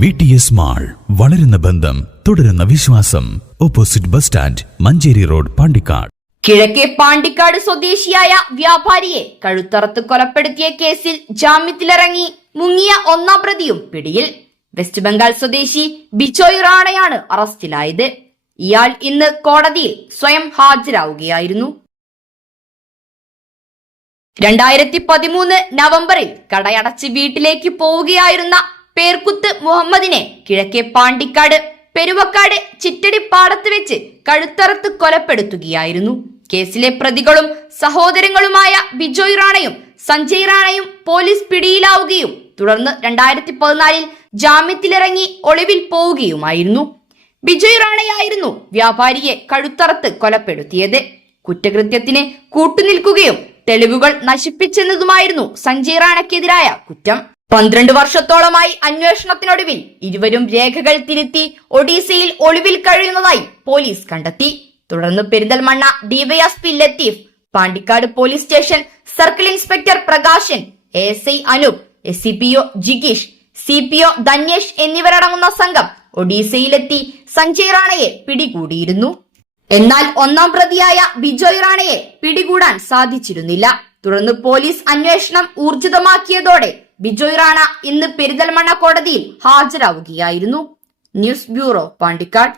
BTS mall, വളരുന്ന ബന്ധം, തുടരുന്ന വിശ്വാസം. Opposite bus stand, Manjeri road, Pandikkad. കിഴക്കേ പാണ്ടിക്കാട് സ്വദേശിയായ വ്യാപാരിയെ കഴുത്തറത്ത് കൊലപ്പെടുത്തിയ കേസിൽ ജാമ്യത്തിലിറങ്ങി മുങ്ങിയ ഒന്നാം പ്രതിയും പിടിയിൽ. വെസ്റ്റ് ബംഗാൾ സ്വദേശി ബിജോയ് റാണയാണ് അറസ്റ്റിലായത്. ഇയാൾ ഇന്ന് കോടതിയിൽ സ്വയം ഹാജരാവുകയായിരുന്നു. 2013 നവംബറിൽ കടയടച്ച് വീട്ടിലേക്ക് പോവുകയായിരുന്ന പേർക്കുത്ത് മുഹമ്മദിനെ കിഴക്കേ പാണ്ടിക്കാട് പെരുവക്കാട് ചിറ്റടിപ്പാടത്ത് വെച്ച് കഴുത്തറത്ത് കൊലപ്പെടുത്തുകയായിരുന്നു. കേസിലെ പ്രതികളും സഹോദരങ്ങളുമായ ബിജോയ് റാണയും സഞ്ജയ് റാണയും പോലീസ് പിടിയിലാവുകയും തുടർന്ന് 2014 ജാമ്യത്തിലിറങ്ങി ഒളിവിൽ പോവുകയുമായിരുന്നു. ബിജോയ് റാണയായിരുന്നു വ്യാപാരിയെ കഴുത്തറത്ത് കൊലപ്പെടുത്തിയത്. കുറ്റകൃത്യത്തിന് കൂട്ടുനിൽക്കുകയും തെളിവുകൾ നശിപ്പിച്ചെന്നതുമായിരുന്നു സഞ്ജയ് റാണയ്ക്കെതിരായ കുറ്റം. 12 വർഷത്തോളമായി അന്വേഷണത്തിനൊടുവിൽ ഇരുവരും രേഖകൾ തിരുത്തി ഒഡീസയിൽ ഒളിവിൽ കഴിയുന്നതായി പോലീസ് കണ്ടെത്തി. തുടർന്ന് Perinthalmanna DYSP Latheef, Pandikkad police station circle inspector Prakashan, ASI Anoop, SCPO ജിഗീഷ്, CPO ധന്യേഷ് എന്നിവരടങ്ങുന്ന സംഘം ഒഡീസയിലെത്തി സഞ്ജയ് റാണയെ പിടികൂടിയിരുന്നു. എന്നാൽ ഒന്നാം പ്രതിയായ ബിജോയ് റാണയെ പിടികൂടാൻ സാധിച്ചിരുന്നില്ല. തുടർന്ന് പോലീസ് അന്വേഷണം ഊർജിതമാക്കിയതോടെ ബിജോയ് റാണ ഇന്ന് പെരിന്തൽമണ്ണ കോടതിയിൽ ഹാജരാവുകയായിരുന്നു. News bureau, Pandikkad.